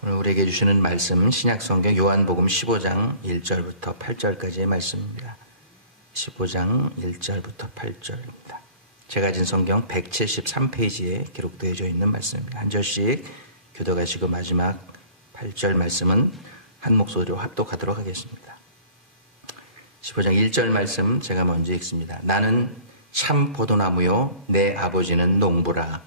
오늘 우리에게 주시는 말씀 신약성경 요한복음 15장 1절부터 8절까지의 말씀입니다. 15장 1절부터 8절입니다. 제가 가진 성경 173페이지에 기록되어져 있는 말씀입니다. 한 절씩 교독하시고 마지막 8절 말씀은 한 목소리로 합독하도록 하겠습니다. 15장 1절 말씀 제가 먼저 읽습니다. 나는 참 포도나무요 내 아버지는 농부라.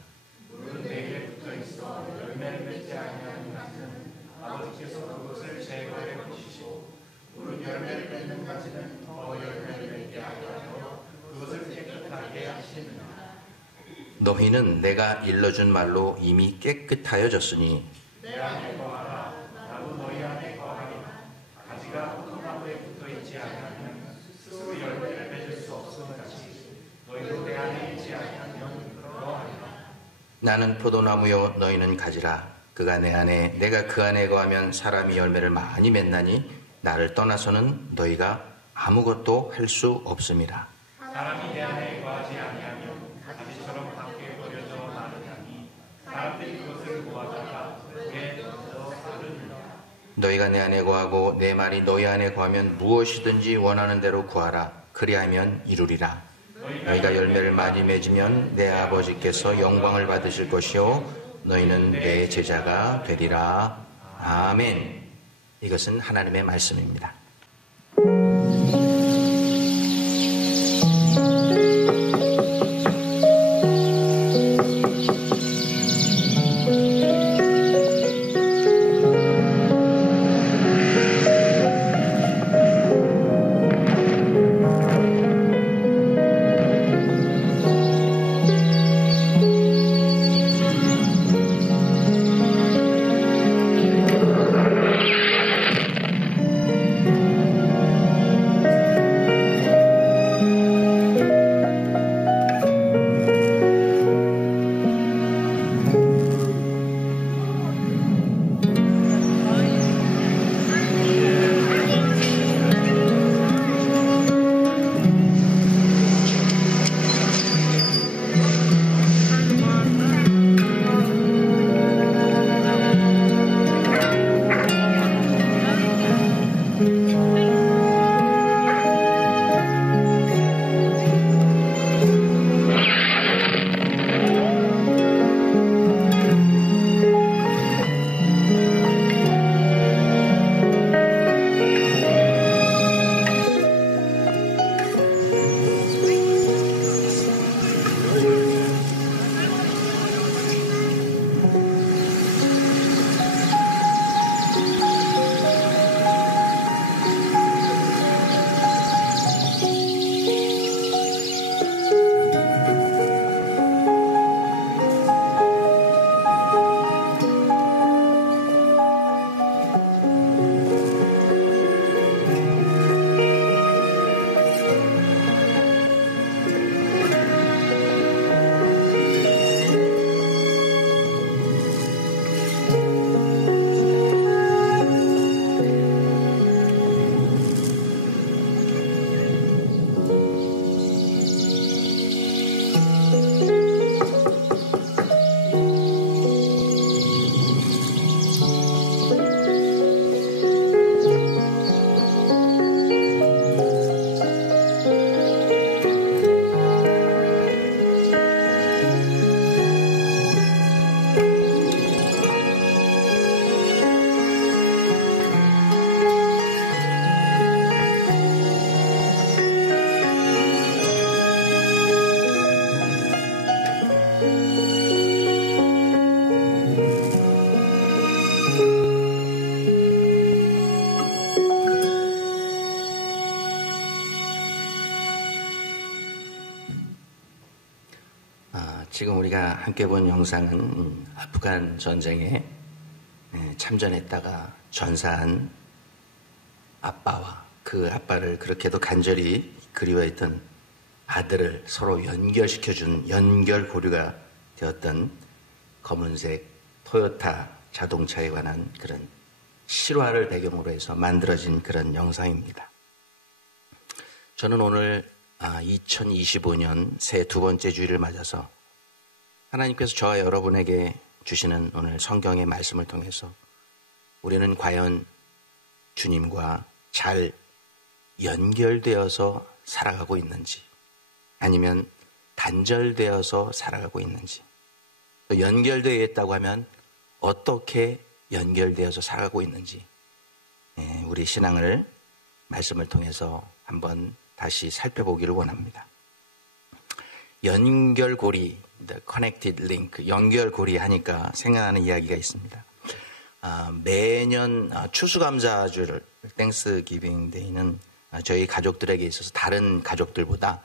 너희는 내가 일러준 말로 이미 깨끗하여졌으니 내 안에 거하라. 나도 너희 안에 거하리라. 가지가 포도나무에 붙어있지 아니하면 스스로 열매를 맺을 수 없음 같이 너희도 내 안에 있지 아니하면 그러하리라. 나는 포도나무요 너희는 가지라. 그가 내 안에 내가 그 안에 거하면 사람이 열매를 많이 맺나니 나를 떠나서는 너희가 아무것도 할 수 없음이라. 사람이 내 안에 거하지 아니하면 가지처럼 밖에 버려져 나르나니 사람들이 그것을 모아다가 물에 던져 사르느니라. 너희가 내 안에 거하고 내 말이 너희 안에 거하면 무엇이든지 원하는 대로 구하라. 그리하면 이루리라. 너희가 열매를 많이 맺으면 내 아버지께서 영광을 받으실 것이요 너희는 내 제자가 되리라. 아멘. 이것은 하나님의 말씀입니다. 지금 우리가 함께 본 영상은 아프간 전쟁에 참전했다가 전사한 아빠와 그 아빠를 그렇게도 간절히 그리워했던 아들을 서로 연결시켜준 연결고리가 되었던 검은색 토요타 자동차에 관한 그런 실화를 배경으로 해서 만들어진 그런 영상입니다. 저는 오늘 2025년 새 두 번째 주일을 맞아서 하나님께서 저와 여러분에게 주시는 오늘 성경의 말씀을 통해서 우리는 과연 주님과 잘 연결되어서 살아가고 있는지, 아니면 단절되어서 살아가고 있는지, 또 연결되어 있다고 하면 어떻게 연결되어서 살아가고 있는지, 우리 신앙을 말씀을 통해서 한번 다시 살펴보기를 원합니다. 연결고리, connected link, 연결고리 하니까 생각나는 이야기가 있습니다. 매년 추수감사주를, 땡스기빙 데이는 저희 가족들에게 있어서 다른 가족들보다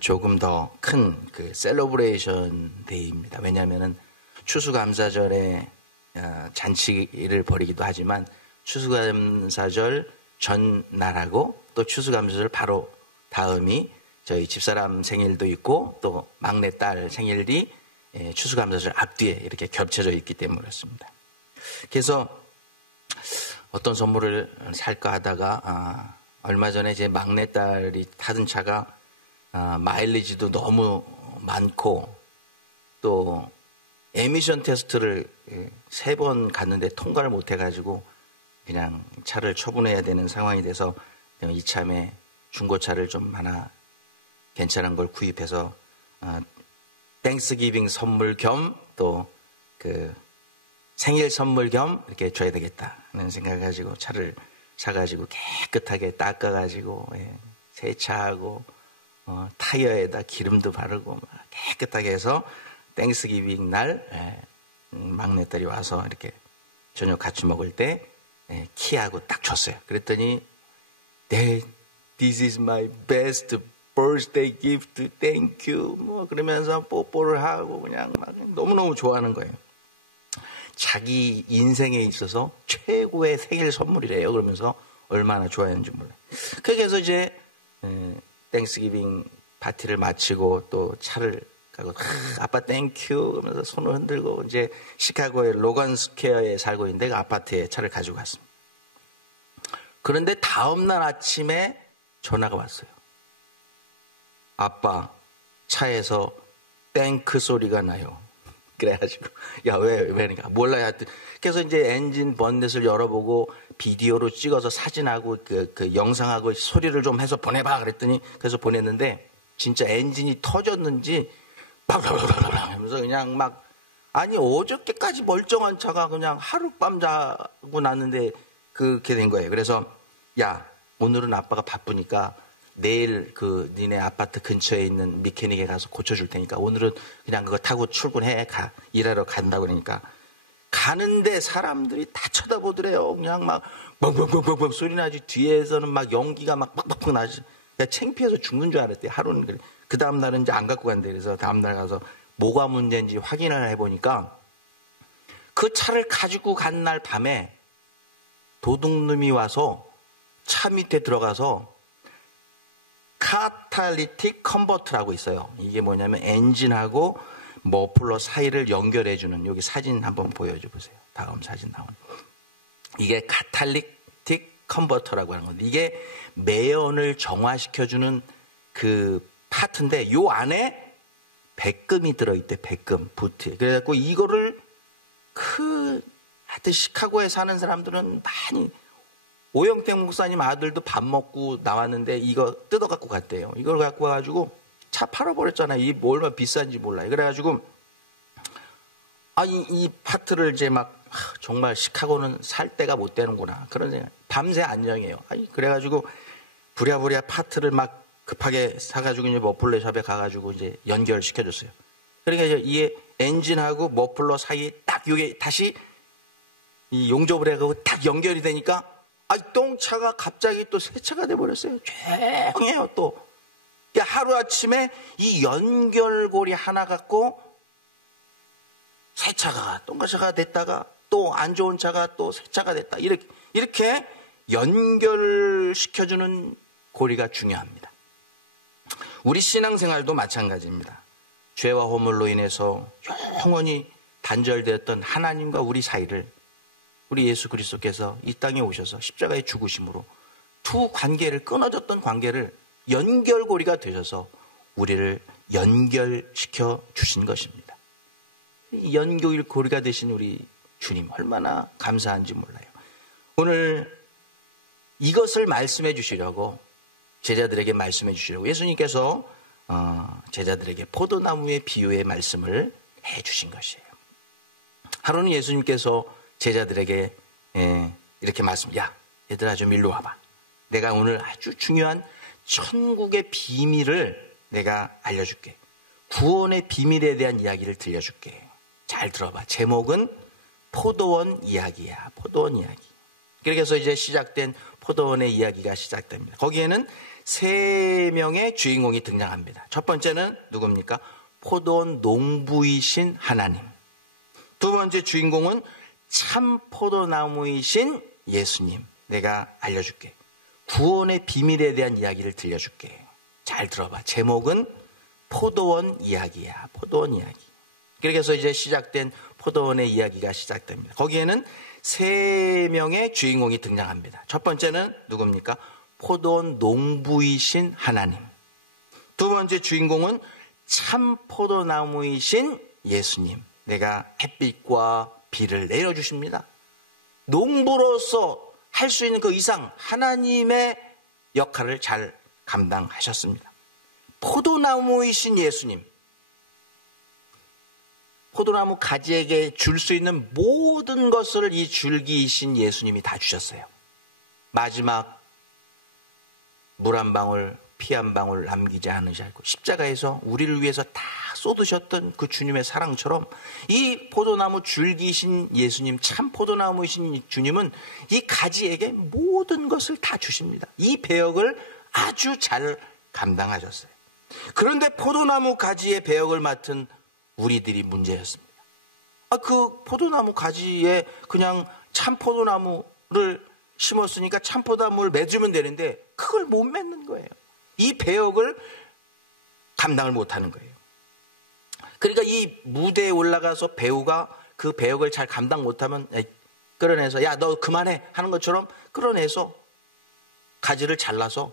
조금 더 큰 그 셀러브레이션 데이입니다. 왜냐하면은 추수감사절에 잔치를 벌이기도 하지만 추수감사절 전날하고 또 추수감사절 바로 다음이 저희 집사람 생일도 있고 또 막내딸 생일이 추수감사절 앞뒤에 이렇게 겹쳐져 있기 때문에 그렇습니다. 그래서 어떤 선물을 살까 하다가 얼마 전에 제 막내딸이 타던 차가 마일리지도 너무 많고 또 에미션 테스트를 3번 갔는데 통과를 못 해가지고 그냥 차를 처분해야 되는 상황이 돼서 이참에 중고차를 좀 하나 괜찮은 걸 구입해서 땡스기빙 선물 겸 또 그 생일 선물 겸 이렇게 줘야 되겠다는 생각을 가지고 차를 사가지고 깨끗하게 닦아가지고 세차하고 타이어에다 기름도 바르고 깨끗하게 해서 땡스기빙 날 막내딸이 와서 이렇게 저녁 같이 먹을 때 키하고 딱 줬어요. 그랬더니 This is my best birthday gift, thank you 뭐 그러면서 뽀뽀를 하고 그냥 막 너무너무 좋아하는 거예요. 자기 인생에 있어서 최고의 생일 선물이래요. 그러면서 얼마나 좋아했는지 몰라요. 그래서 이제 땡스기빙 파티를 마치고 또 차를 가고 아빠 땡큐 그러면서 손을 흔들고 이제 시카고의 로건 스퀘어에 살고 있는데 그 아파트에 차를 가지고 갔습니다. 그런데 다음날 아침에 전화가 왔어요. 아빠 차에서 땡크 소리가 나요. 그래가지고 야 왜 그러니까 몰라요. 그래서 이제 엔진 번넷을 열어보고 비디오로 찍어서 사진하고 그 영상하고 소리를 좀 해서 보내봐 그랬더니 그래서 보냈는데 진짜 엔진이 터졌는지 팍팍팍팍 하면서 그냥 막 아니 어저께까지 멀쩡한 차가 그냥 하룻밤 자고 났는데 그렇게 된 거예요. 그래서 야 오늘은 아빠가 바쁘니까 내일 그 니네 아파트 근처에 있는 미케닉에 가서 고쳐줄 테니까 오늘은 그냥 그거 타고 출근해 일하러 간다고 그러니까 가는데 사람들이 다 쳐다보더래요. 그냥 막 뻥뻥뻥뻥 소리 나지 뒤에서는 막 연기가 막 빡빡 나지. 그냥 창피해서 죽는 줄 알았대. 하루는 그래. 그 다음 날은 이제 안 갖고 간대. 그래서 다음 날 가서 뭐가 문제인지 확인을 해보니까 그 차를 가지고 간 날 밤에 도둑놈이 와서 차 밑에 들어가서 카탈리틱 컨버터라고 있어요. 이게 뭐냐면 엔진하고 머플러 사이를 연결해주는 여기 사진 한번 보여줘 보세요. 다음 사진 나오는 이게 카탈리틱 컨버터라고 하는 건데 이게 매연을 정화시켜주는 그 파트인데 요 안에 백금이 들어있대. 백금 부트. 그래갖고 이거를 하여튼 시카고에 사는 사람들은 많이 오영택 목사님 아들도 밥 먹고 나왔는데 이거 뜯어 갖고 갔대요. 이걸 갖고 와가지고 차 팔아버렸잖아요. 이 얼마나 비싼지 몰라요. 그래가지고 이 파트를 이제 막 정말 시카고는 살 데가 못 되는구나 그런 생각. 밤새 안녕해요. 그래가지고 부랴부랴 파트를 막 급하게 사가지고 이제 머플러 샵에 가가지고 이제 연결시켜줬어요. 그러니까 이제 이 엔진하고 머플러 사이에 딱 이게 다시 이 용접을 해가지고 딱 연결이 되니까 똥차가 갑자기 또 세차가 돼버렸어요. 조용해요 또. 하루아침에 이 연결고리 하나 갖고 세차가 똥차가 됐다가 또 안 좋은 차가 또 세차가 됐다. 이렇게 연결시켜주는 고리가 중요합니다. 우리 신앙생활도 마찬가지입니다. 죄와 허물로 인해서 영원히 단절되었던 하나님과 우리 사이를 우리 예수 그리스도께서 이 땅에 오셔서 십자가의 죽으심으로 두 관계를 끊어졌던 관계를 연결고리가 되셔서 우리를 연결시켜 주신 것입니다. 이 연결고리가 되신 우리 주님 얼마나 감사한지 몰라요. 오늘 이것을 말씀해 주시려고 제자들에게 말씀해 주시려고 예수님께서 제자들에게 포도나무의 비유의 말씀을 해 주신 것이에요. 하루는 예수님께서 제자들에게 이렇게 야 얘들아 좀 일로 와봐. 내가 오늘 아주 중요한 천국의 비밀을 내가 알려줄게. 구원의 비밀에 대한 이야기를 들려줄게. 잘 들어봐. 제목은 포도원 이야기야. 포도원 이야기. 그래서 이제 시작된 포도원의 이야기가 시작됩니다. 거기에는 3명의 주인공이 등장합니다. 첫 번째는 누굽니까? 포도원 농부이신 하나님. 두 번째 주인공은 참 포도나무이신 예수님. 내가 알려줄게. 구원의 비밀에 대한 이야기를 들려줄게. 잘 들어봐. 제목은 포도원 이야기야. 포도원 이야기. 그래서 이제 시작된 포도원의 이야기가 시작됩니다. 거기에는 3명의 주인공이 등장합니다. 첫 번째는 누굽니까? 포도원 농부이신 하나님. 두 번째 주인공은 참 포도나무이신 예수님. 내가 햇빛과 비를 내려주십니다. 농부로서 할 수 있는 그 이상 하나님의 역할을 잘 감당하셨습니다. 포도나무이신 예수님. 포도나무 가지에게 줄 수 있는 모든 것을 이 줄기이신 예수님이 다 주셨어요. 마지막 물 한 방울, 피 한 방울 남기지 않으시고 십자가에서 우리를 위해서 다 쏟으셨던 그 주님의 사랑처럼 이 포도나무 줄기이신 예수님, 참 포도나무이신 주님은 이 가지에게 모든 것을 다 주십니다. 이 배역을 아주 잘 감당하셨어요. 그런데 포도나무 가지의 배역을 맡은 우리들이 문제였습니다. 그 포도나무 가지에 그냥 참 포도나무를 심었으니까 참 포도나무를 맺으면 되는데 그걸 못 맺는 거예요. 이 배역을 감당을 못하는 거예요. 그러니까 이 무대에 올라가서 배우가 그 배역을 잘 감당 못하면 끌어내서 야 너 그만해 하는 것처럼 끌어내서 가지를 잘라서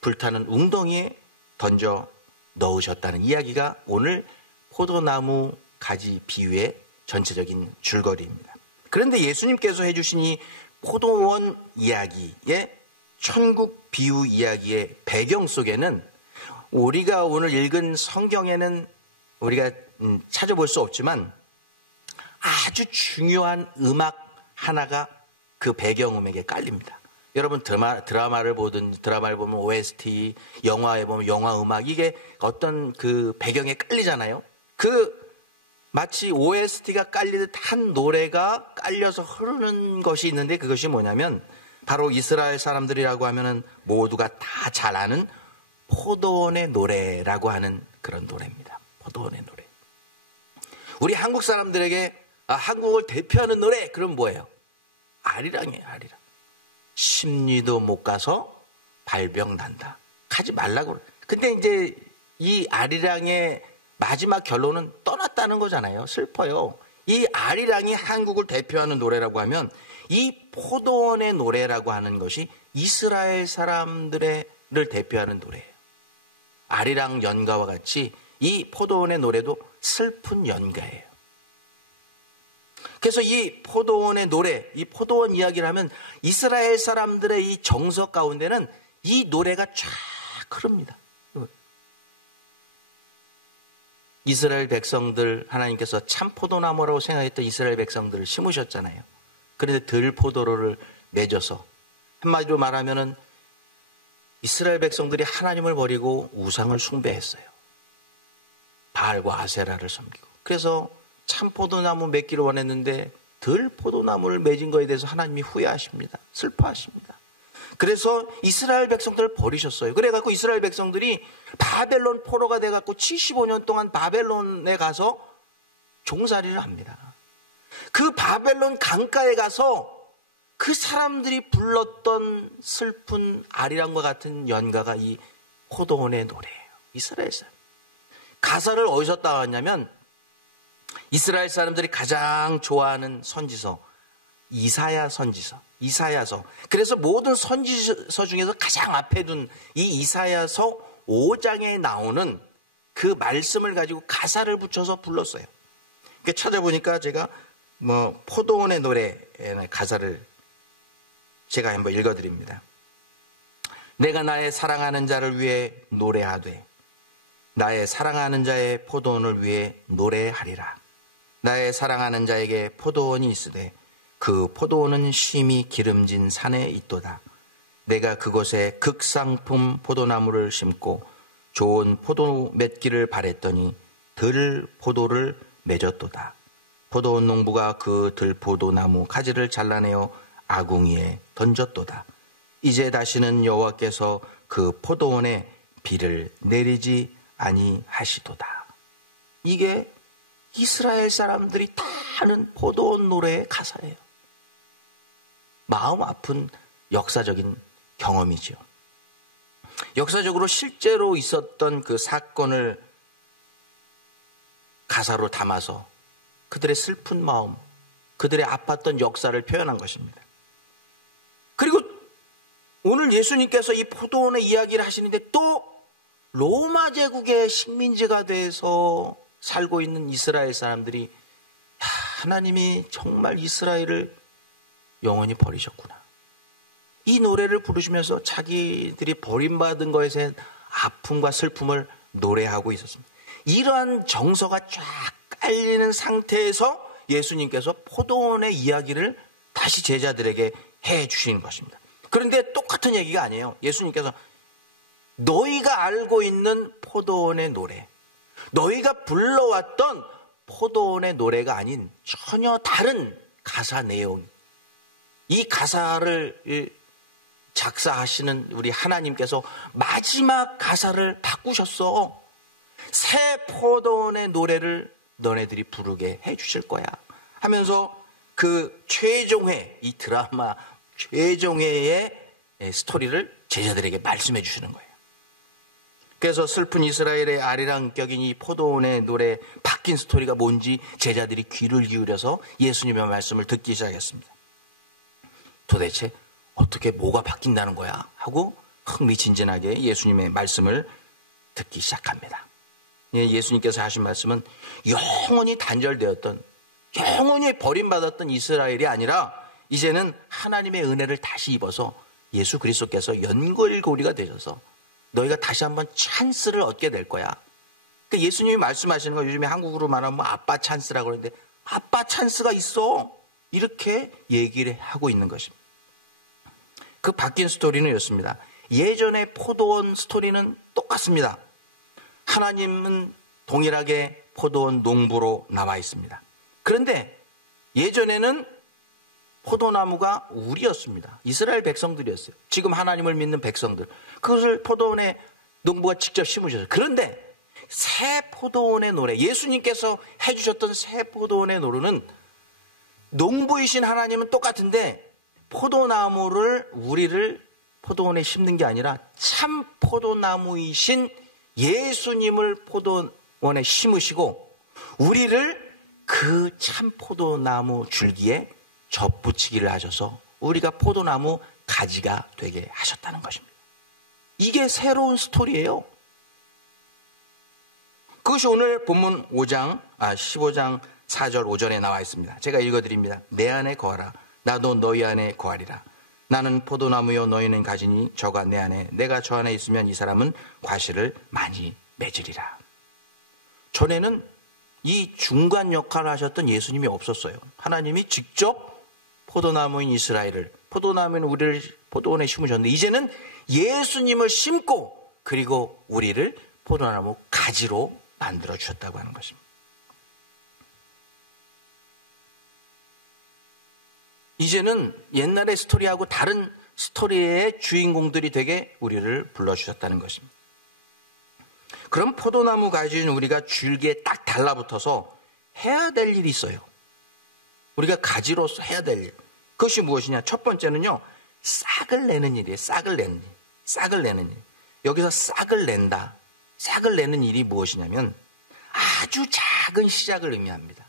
불타는 웅덩이에 던져 넣으셨다는 이야기가 오늘 포도나무 가지 비유의 전체적인 줄거리입니다. 그런데 예수님께서 해주신 이 포도원 이야기의 천국 비유 이야기의 배경 속에는 우리가 오늘 읽은 성경에는 우리가 찾아볼 수 없지만 아주 중요한 음악 하나가 그 배경음악에 깔립니다. 여러분 드라마를 보면 OST, 영화에 보면 영화 음악 이게 어떤 그 배경에 깔리잖아요. 마치 OST가 깔리듯 한 노래가 깔려서 흐르는 것이 있는데 그것이 뭐냐면 바로 이스라엘 사람들이라고 하면은 모두가 다 잘 아는 포도원의 노래라고 하는 그런 노래입니다. 포도원의 노래. 우리 한국 사람들에게 한국을 대표하는 노래 그럼 뭐예요? 아리랑이에요. 아리랑. 십리도 못 가서 발병 난다. 가지 말라고 그래. 근데 이제 이 아리랑의 마지막 결론은 떠났다는 거잖아요. 슬퍼요. 이 아리랑이 한국을 대표하는 노래라고 하면 이 포도원의 노래라고 하는 것이 이스라엘 사람들을 대표하는 노래예요. 아리랑 연가와 같이 이 포도원의 노래도 슬픈 연가예요. 그래서 이 포도원의 노래, 이 포도원 이야기를 하면 이스라엘 사람들의 이 정서 가운데는 이 노래가 쫙 흐릅니다. 이스라엘 백성들 하나님께서 참 포도나무라고 생각했던 이스라엘 백성들을 심으셨잖아요. 그런데 들포도로를 맺어서 한마디로 말하면은 이스라엘 백성들이 하나님을 버리고 우상을 숭배했어요. 바알과 아세라를 섬기고. 그래서 참 포도나무 맺기를 원했는데 들포도나무를 맺은 거에 대해서 하나님이 후회하십니다. 슬퍼하십니다. 그래서 이스라엘 백성들을 버리셨어요. 그래갖고 이스라엘 백성들이 바벨론 포로가 돼갖고 75년 동안 바벨론에 가서 종살이를 합니다. 그 바벨론 강가에 가서 그 사람들이 불렀던 슬픈 아리랑과 같은 연가가 이 포도원의 노래예요. 이스라엘 사람. 가사를 어디서 따왔냐면 이스라엘 사람들이 가장 좋아하는 선지서 이사야 선지서, 이사야서. 그래서 모든 선지서 중에서 가장 앞에 둔 이 이사야서 5장에 나오는 그 말씀을 가지고 가사를 붙여서 불렀어요. 찾아보니까 제가 포도원의 노래 가사를 제가 한번 읽어드립니다. 내가 나의 사랑하는 자를 위해 노래하되 나의 사랑하는 자의 포도원을 위해 노래하리라. 나의 사랑하는 자에게 포도원이 있으되 그 포도원은 심히 기름진 산에 있도다. 내가 그곳에 극상품 포도나무를 심고 좋은 포도 맺기를 바랬더니 들포도를 맺었도다. 포도원 농부가 그 들포도나무 가지를 잘라내어 아궁이에 던졌도다. 이제 다시는 여호와께서 그 포도원에 비를 내리지 아니하시도다. 이게 이스라엘 사람들이 다 아는 포도원 노래의 가사예요. 마음 아픈 역사적인 경험이죠. 역사적으로 실제로 있었던 그 사건을 가사로 담아서 그들의 슬픈 마음, 그들의 아팠던 역사를 표현한 것입니다. 그리고 오늘 예수님께서 이 포도원의 이야기를 하시는데 또 로마 제국의 식민지가 돼서 살고 있는 이스라엘 사람들이 하나님이 정말 이스라엘을 영원히 버리셨구나. 이 노래를 부르시면서 자기들이 버림받은 것에 대한 아픔과 슬픔을 노래하고 있었습니다. 이러한 정서가 쫙 깔리는 상태에서 예수님께서 포도원의 이야기를 다시 제자들에게 해 주시는 것입니다. 그런데 똑같은 얘기가 아니에요. 예수님께서 너희가 알고 있는 포도원의 노래, 너희가 불러왔던 포도원의 노래가 아닌 전혀 다른 가사 내용, 이 가사를 작사하시는 우리 하나님께서 마지막 가사를 바꾸셨어. 새 포도원의 노래를 너네들이 부르게 해주실 거야 하면서 그 최종회, 이 드라마 최종회의 스토리를 제자들에게 말씀해 주시는 거예요. 그래서 슬픈 이스라엘의 아리랑격인 이 포도원의 노래 바뀐 스토리가 뭔지 제자들이 귀를 기울여서 예수님의 말씀을 듣기 시작했습니다. 도대체 어떻게 뭐가 바뀐다는 거야 하고 흥미진진하게 예수님의 말씀을 듣기 시작합니다. 예수님께서 하신 말씀은 영원히 단절되었던, 영원히 버림받았던 이스라엘이 아니라 이제는 하나님의 은혜를 다시 입어서 예수 그리스도께서 연결고리가 되셔서 너희가 다시 한번 찬스를 얻게 될 거야. 그러니까 예수님이 말씀하시는 거 요즘에 한국으로 말하면 아빠 찬스라고 그러는데 아빠 찬스가 있어. 이렇게 얘기를 하고 있는 것입니다. 그 바뀐 스토리는 이렇습니다. 예전의 포도원 스토리는 똑같습니다. 하나님은 동일하게 포도원 농부로 나와 있습니다. 그런데 예전에는 포도나무가 우리였습니다. 이스라엘 백성들이었어요. 지금 하나님을 믿는 백성들. 그것을 포도원의 농부가 직접 심으셨어요. 그런데 새 포도원의 노래, 예수님께서 해주셨던 새 포도원의 노래는 농부이신 하나님은 똑같은데 포도나무를 우리를 포도원에 심는 게 아니라 참 포도나무이신 예수님을 포도원에 심으시고 우리를 그 참 포도나무 줄기에 접붙이기를 하셔서 우리가 포도나무 가지가 되게 하셨다는 것입니다. 이게 새로운 스토리예요. 그것이 오늘 본문 15장 4절 5절에 나와 있습니다. 제가 읽어드립니다. 내 안에 거하라. 나도 너희 안에 거하리라. 나는 포도나무요 너희는 가지니 저가 내 안에 내가 저 안에 있으면 이 사람은 과실을 많이 맺으리라. 전에는 이 중간 역할을 하셨던 예수님이 없었어요. 하나님이 직접 포도나무인 이스라엘을, 포도나무인 우리를 포도원에 심으셨는데 이제는 예수님을 심고 그리고 우리를 포도나무 가지로 만들어 주셨다고 하는 것입니다. 이제는 옛날의 스토리하고 다른 스토리의 주인공들이 되게 우리를 불러주셨다는 것입니다. 그럼 포도나무 가지인 우리가 줄기에 딱 달라붙어서 해야 될 일이 있어요. 우리가 가지로서 해야 될 일. 그것이 무엇이냐? 첫 번째는요, 싹을 내는 일이에요. 싹을 내는 일. 싹을 내는 일. 여기서 싹을 낸다. 싹을 내는 일이 무엇이냐면 아주 작은 시작을 의미합니다.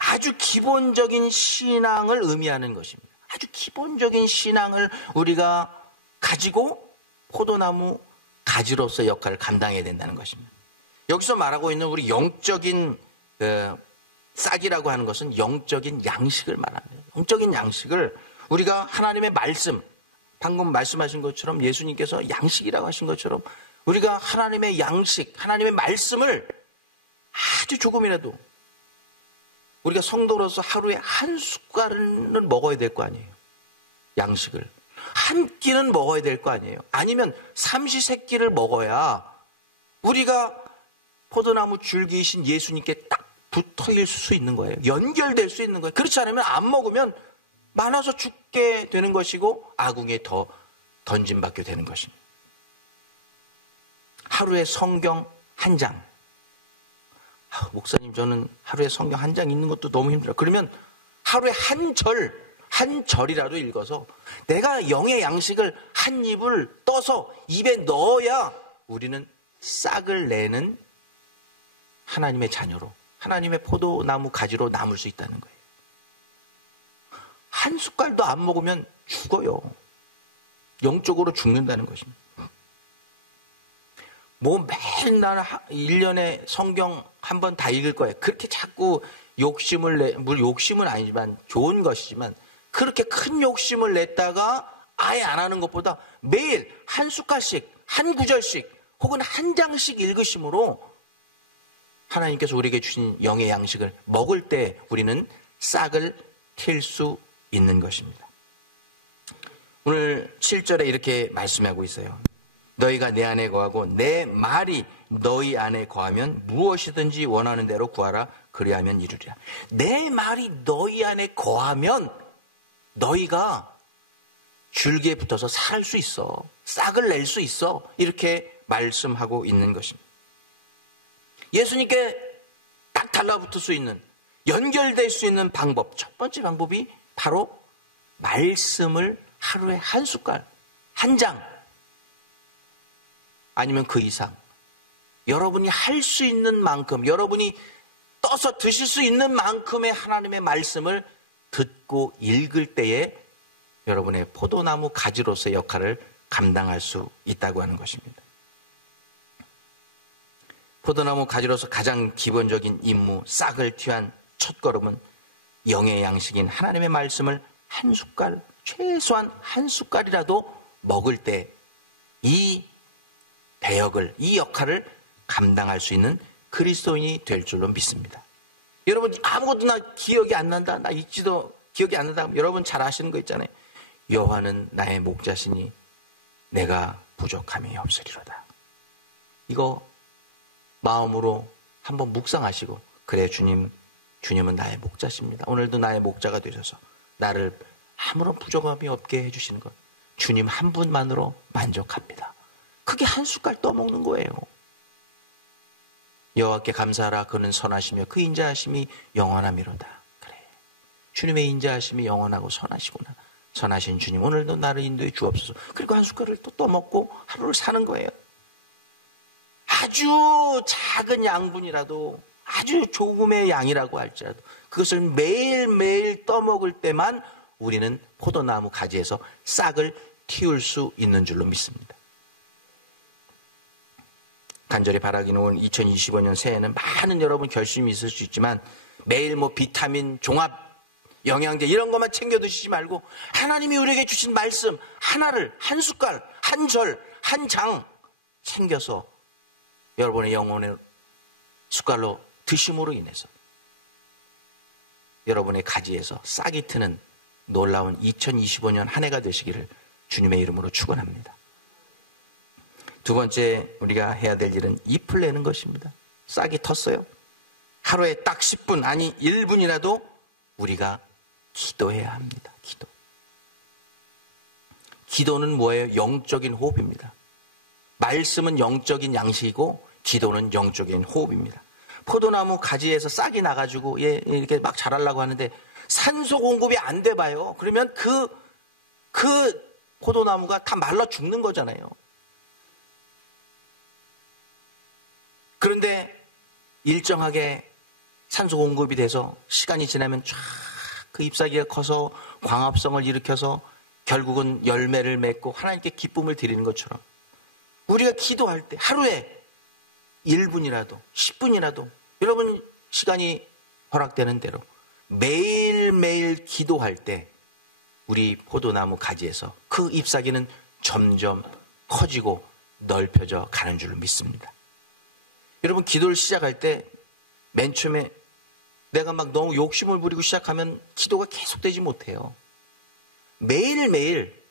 아주 기본적인 신앙을 의미하는 것입니다. 아주 기본적인 신앙을 우리가 가지고 포도나무 가지로서 역할을 감당해야 된다는 것입니다. 여기서 말하고 있는 우리 영적인 싹이라고 하는 것은 영적인 양식을 말합니다. 영적인 양식을 우리가 하나님의 말씀, 방금 말씀하신 것처럼 예수님께서 양식이라고 하신 것처럼 우리가 하나님의 양식, 하나님의 말씀을 아주 조금이라도 우리가 성도로서 하루에 한 숟갈은 먹어야 될 거 아니에요. 양식을. 한 끼는 먹어야 될 거 아니에요. 아니면 삼시세끼를 먹어야 우리가 포도나무 줄기이신 예수님께 딱 붙어일 수 있는 거예요. 연결될 수 있는 거예요. 그렇지 않으면 안 먹으면 많아서 죽게 되는 것이고 아궁이에 더 던짐받게 되는 것입니다. 하루에 성경 한 장. 목사님, 저는 하루에 성경 한 장 읽는 것도 너무 힘들어요. 그러면 하루에 한 절이라도 읽어서 내가 영의 양식을 한 입을 떠서 입에 넣어야 우리는 싹을 내는 하나님의 자녀로, 하나님의 포도나무 가지로 남을 수 있다는 거예요. 한 숟갈도 안 먹으면 죽어요. 영적으로 죽는다는 것입니다. 뭐 매일 나는 1년에 성경 한 번 다 읽을 거예요. 그렇게 자꾸 물론 욕심은 아니지만 좋은 것이지만 그렇게 큰 욕심을 냈다가 아예 안 하는 것보다 매일 한 숟갈씩, 한 구절씩 혹은 한 장씩 읽으심으로 하나님께서 우리에게 주신 영의 양식을 먹을 때 우리는 싹을 튈 수 있는 것입니다. 오늘 7절에 이렇게 말씀하고 있어요. 너희가 내 안에 거하고 내 말이 너희 안에 거하면 무엇이든지 원하는 대로 구하라. 그리하면 이루리라. 내 말이 너희 안에 거하면 너희가 줄기에 붙어서 살 수 있어. 싹을 낼 수 있어. 이렇게 말씀하고 있는 것입니다. 예수님께 딱 달라붙을 수 있는, 연결될 수 있는 방법, 첫 번째 방법이 바로 말씀을 하루에 한 숟갈, 한 장, 아니면 그 이상 여러분이 할 수 있는 만큼, 여러분이 떠서 드실 수 있는 만큼의 하나님의 말씀을 듣고 읽을 때에 여러분의 포도나무 가지로서의 역할을 감당할 수 있다고 하는 것입니다. 포도나무 가지로서 가장 기본적인 임무, 싹을 틔운 첫걸음은 영의 양식인 하나님의 말씀을 한 숟갈, 최소한 한 숟갈이라도 먹을 때 이 배역을, 이 역할을 감당할 수 있는 그리스도인이 될 줄로 믿습니다. 여러분, 아무것도 나 기억이 안 난다, 나 읽지도 기억이 안 난다, 여러분 잘 아시는 거 있잖아요. 여호와는 나의 목자시니 내가 부족함이 없으리로다. 이거 마음으로 한번 묵상하시고, 그래, 주님은 나의 목자십니다. 오늘도 나의 목자가 되셔서 나를 아무런 부족함이 없게 해주시는 것, 주님 한 분만으로 만족합니다. 그게 한 숟갈 떠먹는 거예요. 여호와께 감사하라. 그는 선하시며 그 인자하심이 영원하미로다. 그래, 주님의 인자하심이 영원하고 선하시구나. 선하신 주님, 오늘도 나를 인도해 주옵소서. 그리고 한 숟갈을 또 떠먹고 하루를 사는 거예요. 아주 작은 양분이라도, 아주 조금의 양이라고 할지라도 그것을 매일매일 떠먹을 때만 우리는 포도나무 가지에서 싹을 틔울 수 있는 줄로 믿습니다. 간절히 바라기는 올 2025년 새해에는 많은 여러분 결심이 있을 수 있지만 매일 비타민, 종합, 영양제 이런 것만 챙겨 드시지 말고 하나님이 우리에게 주신 말씀 하나를, 한 숟갈, 한 절, 한 장 챙겨서 여러분의 영혼의 숟갈로 드심으로 인해서 여러분의 가지에서 싹이 트는 놀라운 2025년 한 해가 되시기를 주님의 이름으로 축원합니다. 두 번째 우리가 해야 될 일은 잎을 내는 것입니다. 싹이 텄어요. 하루에 딱 10분, 아니 1분이라도 우리가 기도해야 합니다. 기도는 뭐예요? 영적인 호흡입니다. 말씀은 영적인 양식이고 기도는 영적인 호흡입니다. 포도나무 가지에서 싹이 나가지고 이렇게 막 자라려고 하는데 산소 공급이 안 돼 봐요. 그러면 그 포도나무가 다 말라 죽는 거잖아요. 그런데 일정하게 산소 공급이 돼서 시간이 지나면 쫙 그 잎사귀가 커서 광합성을 일으켜서 결국은 열매를 맺고 하나님께 기쁨을 드리는 것처럼 우리가 기도할 때 하루에 1분이라도 10분이라도 여러분 시간이 허락되는 대로 매일매일 기도할 때 우리 포도나무 가지에서 그 잎사귀는 점점 커지고 넓혀져 가는 줄 믿습니다. 여러분, 기도를 시작할 때 맨 처음에 내가 막 너무 욕심을 부리고 시작하면 기도가 계속되지 못해요. 매일매일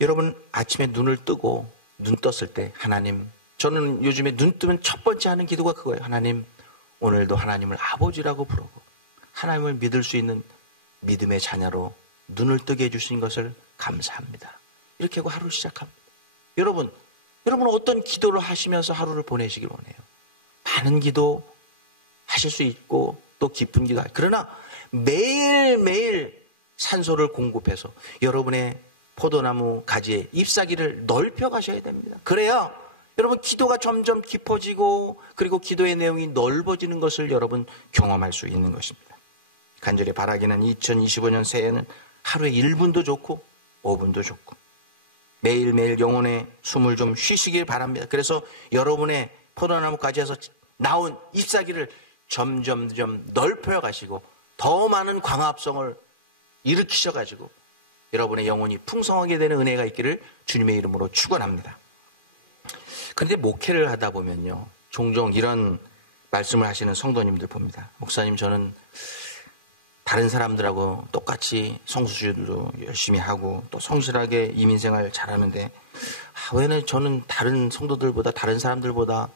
여러분 아침에 눈을 뜨고 눈 떴을 때 하나님, 저는 요즘에 눈 뜨면 첫 번째 하는 기도가 그거예요. 하나님, 오늘도 하나님을 아버지라고 부르고 하나님을 믿을 수 있는 믿음의 자녀로 눈을 뜨게 해주신 것을 감사합니다. 이렇게 하고 하루를 시작합니다. 여러분 어떤 기도를 하시면서 하루를 보내시길 원해요? 많은 기도 하실 수 있고 또 깊은 기도, 그러나 매일매일 산소를 공급해서 여러분의 포도나무 가지에 잎사귀를 넓혀 가셔야 됩니다. 그래야 여러분 기도가 점점 깊어지고 그리고 기도의 내용이 넓어지는 것을 여러분 경험할 수 있는 것입니다. 간절히 바라기는 2025년 새해에는 하루에 1분도 좋고 5분도 좋고 매일매일 영혼의 숨을 좀 쉬시길 바랍니다. 그래서 여러분의 포도나무 가지에서 나온 잎사귀를 점점 넓혀 가시고 더 많은 광합성을 일으키셔 가지고 여러분의 영혼이 풍성하게 되는 은혜가 있기를 주님의 이름으로 축원합니다. 그런데 목회를 하다 보면요, 종종 이런 말씀을 하시는 성도님들 봅니다. 목사님, 저는 다른 사람들하고 똑같이 성수주도 열심히 하고 또 성실하게 이민생활 잘하는데 왜 저는 다른 성도들보다, 다른 사람들보다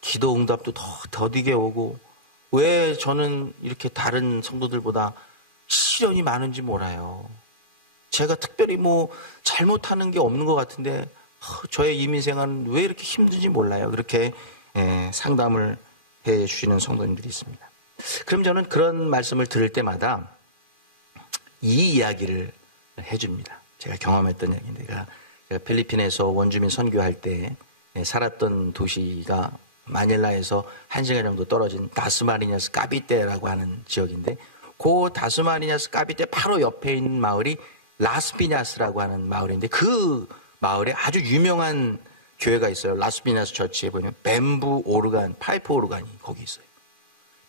기도 응답도 더 더디게 오고 왜 저는 이렇게 다른 성도들보다 시련이 많은지 몰라요. 제가 특별히 잘못하는 게 없는 것 같은데 저의 이민생활은 왜 이렇게 힘든지 몰라요. 그렇게 상담을 해 주시는 성도님들이 있습니다. 그럼 저는 그런 말씀을 들을 때마다 이 이야기를 해줍니다. 제가 경험했던 이야기인데, 제가 필리핀에서 원주민 선교할 때 살았던 도시가 마닐라에서 1시간 정도 떨어진 다스마니냐스 까비떼라고 하는 지역인데, 그 다스마니냐스 까비떼 바로 옆에 있는 마을이 라스피냐스라고 하는 마을인데, 그 마을에 아주 유명한 교회가 있어요. 라스피냐스 처치에 보면 뱀부 오르간, 파이프 오르간이 거기 있어요.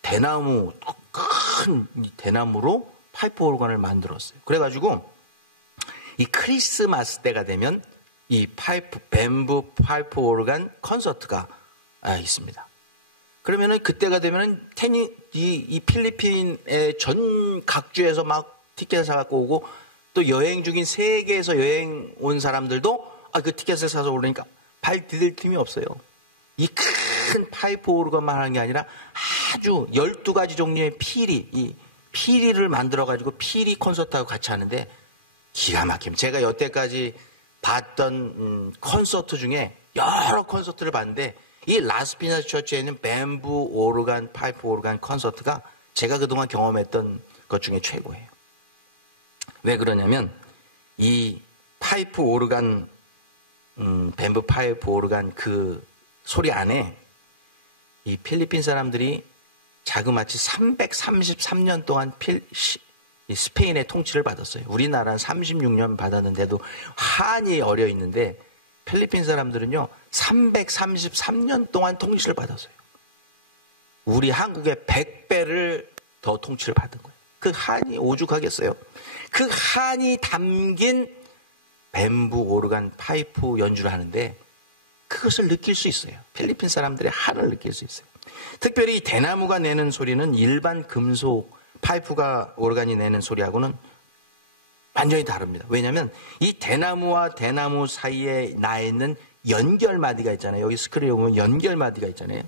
대나무, 큰 대나무로 파이프 오르간을 만들었어요. 그래가지고 이 크리스마스 때가 되면 이 뱀부 파이프 오르간 콘서트가 있습니다. 그러면은 그때가 되면은 이 필리핀의 전 각주에서 막 티켓을 사갖고 오고 또 여행 중인 세계에서 여행 온 사람들도 그 티켓을 사서 오르니까 발 디딜 틈이 없어요. 이 큰 파이프 오르간만 하는 게 아니라 아주 12가지 종류의 피리를 만들어가지고 피리 콘서트하고 같이 하는데 기가 막힙니다. 제가 여태까지 봤던 콘서트 중에 여러 콘서트를 봤는데 이 라스피냐스 처치에 있는 뱀부 오르간, 파이프 오르간 콘서트가 제가 그동안 경험했던 것 중에 최고예요. 왜 그러냐면 이 파이프 오르간, 뱀부 파이프 오르간 그 소리 안에 이 필리핀 사람들이 자그마치 333년 동안 스페인의 통치를 받았어요. 우리나라는 36년 받았는데도 한이 어려 있는데 필리핀 사람들은요 333년 동안 통치를 받았어요. 우리 한국의 100배를 더 통치를 받은 거예요. 그 한이 오죽하겠어요. 그 한이 담긴 뱀부 오르간 파이프 연주를 하는데 그것을 느낄 수 있어요. 필리핀 사람들의 한을 느낄 수 있어요. 특별히 대나무가 내는 소리는 일반 금속 파이프가 오르간이 내는 소리하고는 완전히 다릅니다. 왜냐하면 이 대나무와 대나무 사이에 나 있는 연결마디가 있잖아요. 여기 스크린에 보면 연결마디가 있잖아요.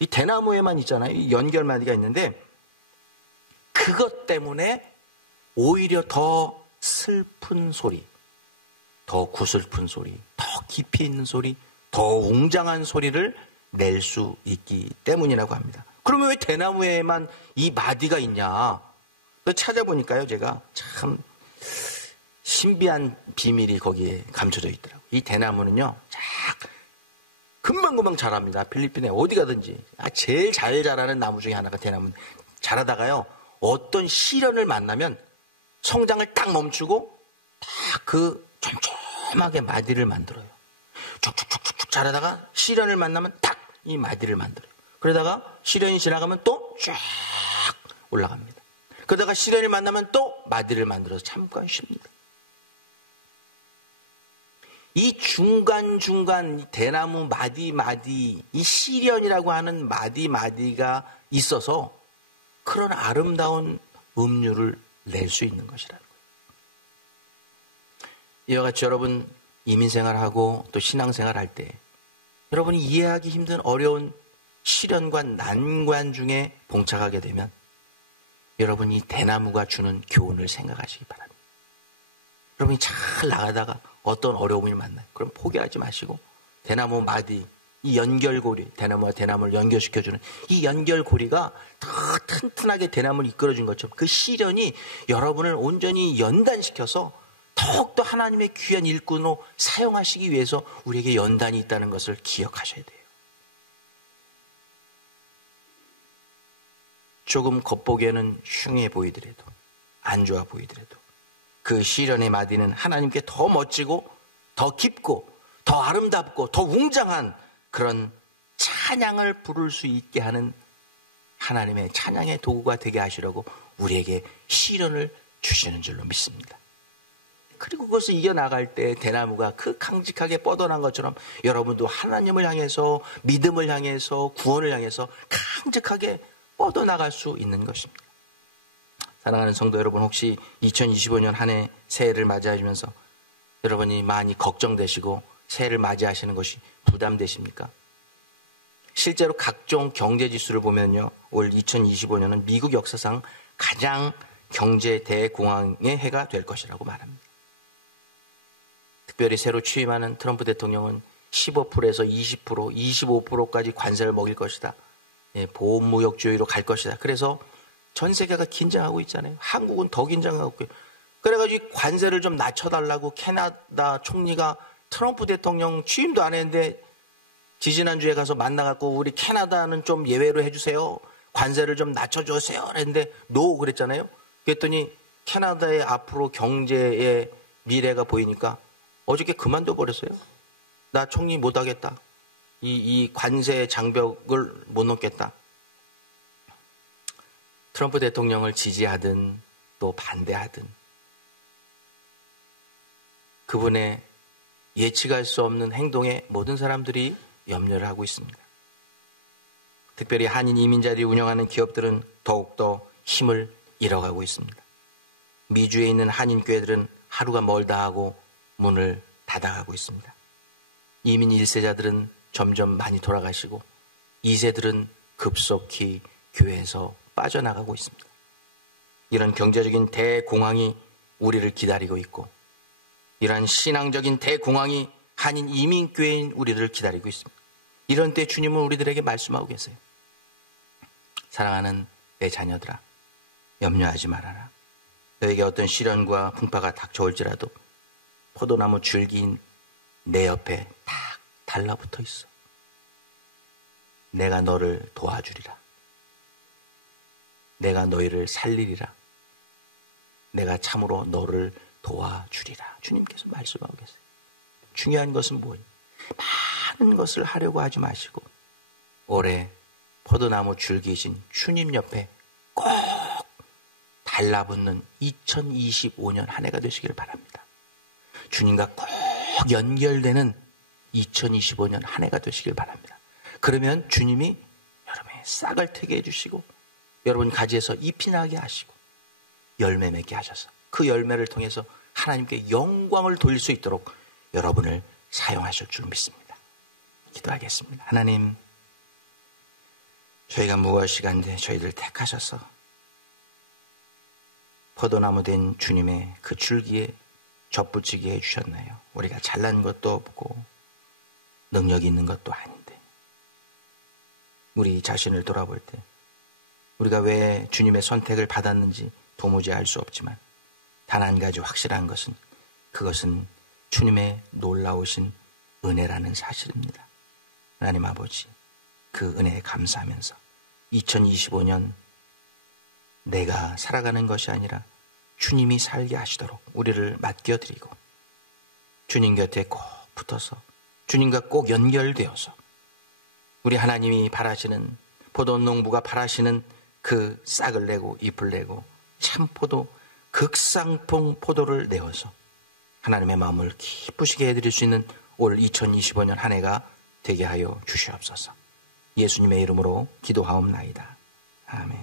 이 대나무에만 있잖아요. 이 연결마디가 있는데 그것 때문에 오히려 더 슬픈 소리, 더 구슬픈 소리, 더 깊이 있는 소리, 더 웅장한 소리를 낼 수 있기 때문이라고 합니다. 그러면 왜 대나무에만 이 마디가 있냐? 찾아보니까요, 제가 참 신비한 비밀이 거기에 감춰져 있더라고요. 이 대나무는요, 금방금방 자랍니다. 필리핀에 어디 가든지. 제일 잘 자라는 나무 중에 하나가 대나무인데, 자라다가요, 어떤 시련을 만나면 성장을 딱 멈추고, 딱 그 촘촘하게 마디를 만들어요. 쭉쭉쭉쭉 자라다가 시련을 만나면 딱 이 마디를 만들어요. 그러다가 시련이 지나가면 또 쫙 올라갑니다. 그러다가 시련을 만나면 또 마디를 만들어서 잠깐 쉽니다. 이 중간중간 대나무 마디 이 시련이라고 하는 마디가 있어서 그런 아름다운 음료를 낼 수 있는 것이라는 거예요. 이와 같이 여러분 이민생활하고 또 신앙생활할 때 여러분이 이해하기 힘든 어려운 시련과 난관 중에 봉착하게 되면 여러분이 대나무가 주는 교훈을 생각하시기 바랍니다. 여러분이 잘 나가다가 어떤 어려움을 만나요. 그럼 포기하지 마시고 대나무 마디, 이 연결고리, 대나무와 대나무를 연결시켜주는 이 연결고리가 더 튼튼하게 대나무를 이끌어준 것처럼 그 시련이 여러분을 온전히 연단시켜서 더욱더 하나님의 귀한 일꾼으로 사용하시기 위해서 우리에게 연단이 있다는 것을 기억하셔야 돼요. 조금 겉보기에는 흉해 보이더라도, 안 좋아 보이더라도 그 시련의 마디는 하나님께 더 멋지고 더 깊고 더 아름답고 더 웅장한 그런 찬양을 부를 수 있게 하는 하나님의 찬양의 도구가 되게 하시려고 우리에게 시련을 주시는 줄로 믿습니다. 그리고 그것을 이겨나갈 때 대나무가 그 강직하게 뻗어난 것처럼 여러분도 하나님을 향해서 믿음을 향해서 구원을 향해서 강직하게 뻗어나갈 수 있는 것입니다. 사랑하는 성도 여러분, 혹시 2025년 한 해 새해를 맞이하시면서 여러분이 많이 걱정되시고 새해를 맞이하시는 것이 부담되십니까? 실제로 각종 경제지수를 보면요, 올 2025년은 미국 역사상 가장 경제 대공황의 해가 될 것이라고 말합니다. 특별히 새로 취임하는 트럼프 대통령은 15%에서 20%, 25%까지 관세를 먹일 것이다. 보호무역주의로 갈 것이다. 그래서 전 세계가 긴장하고 있잖아요. 한국은 더 긴장하고 있고요. 그래가지고 관세를 좀 낮춰달라고 캐나다 총리가 트럼프 대통령 취임도 안 했는데 지지난주에 가서 만나갖고 우리 캐나다는 좀 예외로 해주세요. 관세를 좀 낮춰주세요. 그랬는데 노 그랬잖아요. 그랬더니 캐나다의 앞으로 경제의 미래가 보이니까 어저께 그만둬 버렸어요. 나 총리 못하겠다. 이 관세 장벽을 못 넘겠다. 트럼프 대통령을 지지하든 또 반대하든 그분의 예측할 수 없는 행동에 모든 사람들이 염려를 하고 있습니다. 특별히 한인 이민자들이 운영하는 기업들은 더욱더 힘을 잃어가고 있습니다. 미주에 있는 한인 교회들은 하루가 멀다 하고 문을 닫아가고 있습니다. 이민 1세자들은 점점 많이 돌아가시고 2세들은 급속히 교회에서 빠져나가고 있습니다. 이런 경제적인 대공황이 우리를 기다리고 있고 이러한 신앙적인 대공황이 한인 이민교회인 우리들을 기다리고 있습니다. 이런 때 주님은 우리들에게 말씀하고 계세요. 사랑하는 내 자녀들아, 염려하지 말아라. 너에게 어떤 시련과 풍파가 닥쳐올지라도 포도나무 줄기인 내 옆에 딱 달라붙어 있어. 내가 너를 도와주리라. 내가 너희를 살리리라. 내가 참으로 너를 도와주리라. 주님께서 말씀하고 계세요. 중요한 것은 뭐예요? 많은 것을 하려고 하지 마시고 올해 포도나무 줄기이신 주님 옆에 꼭 달라붙는 2025년 한 해가 되시길 바랍니다. 주님과 꼭 연결되는 2025년 한 해가 되시길 바랍니다. 그러면 주님이 여러분의 싹을 트게 해주시고 여러분 가지에서 잎이 나게 하시고 열매 맺게 하셔서 그 열매를 통해서 하나님께 영광을 돌릴 수 있도록 여러분을 사용하실 줄 믿습니다. 기도하겠습니다. 하나님, 저희가 무엇이 간데 저희들 택하셔서 포도나무 된 주님의 그 줄기에 접붙이게 해주셨나요? 우리가 잘난 것도 없고 능력이 있는 것도 아닌데 우리 자신을 돌아볼 때 우리가 왜 주님의 선택을 받았는지 도무지 알 수 없지만 단 한 가지 확실한 것은 그것은 주님의 놀라우신 은혜라는 사실입니다. 하나님 아버지, 그 은혜에 감사하면서 2025년 내가 살아가는 것이 아니라 주님이 살게 하시도록 우리를 맡겨드리고 주님 곁에 꼭 붙어서 주님과 꼭 연결되어서 우리 하나님이 바라시는 포도농부가 바라시는 그 싹을 내고 잎을 내고 참포도 극상품 포도를 내어서 하나님의 마음을 기쁘시게 해드릴 수 있는 올 2025년 한 해가 되게 하여 주시옵소서. 예수님의 이름으로 기도하옵나이다. 아멘.